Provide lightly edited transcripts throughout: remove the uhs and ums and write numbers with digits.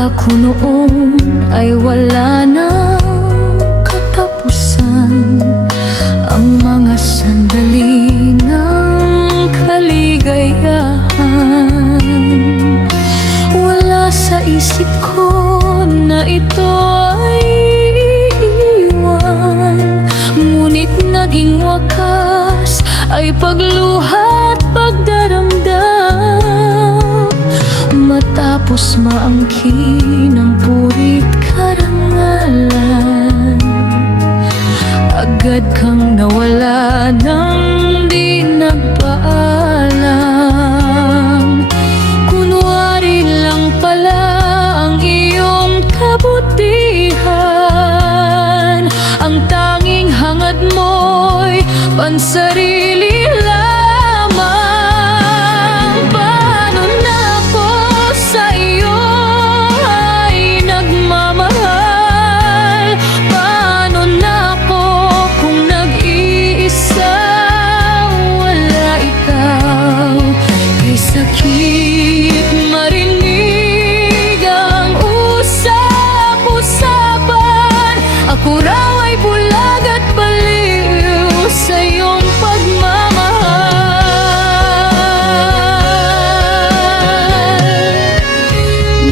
akala ko noon ay wala nang katapusan ang mga sandali ng kaligayahan. Wala sa isip ko na ito ay iiwan, ngunit naging wakas ay pagluha at pagdaramdam. Matapos maangkin ang purit karangalan, agad kang nawala nang di nagpaalam. Kunwari lang pala ang iyong kabutihan, ang tanging hangad mo'y pansarili lamang. Paano na ako sa iyo ay nagmamahal? Paano na ako kung nag-iisa wala ikaw? Kay sakit marinig ang usap-usapan, ako raw ay bulag at baliw sa iyong pagmamahal.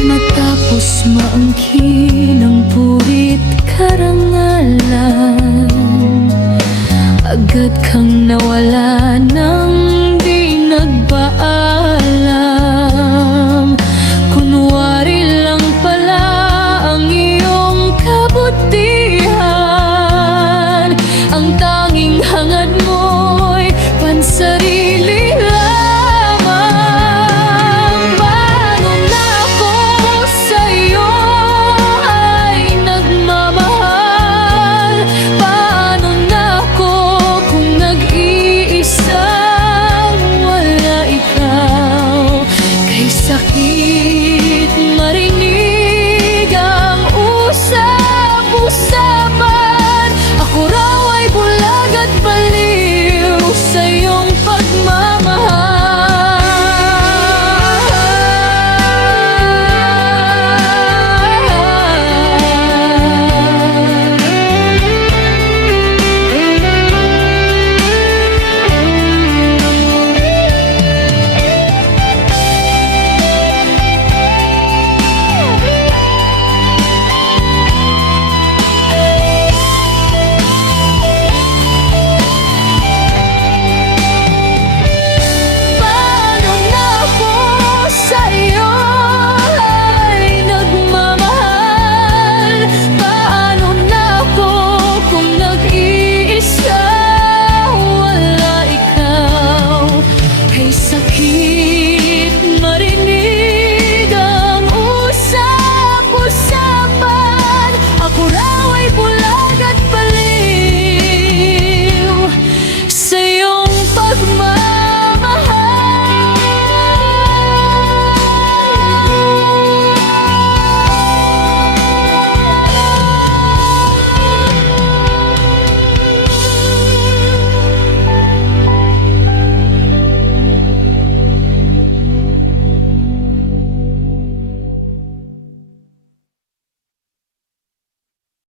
Matapos maangkin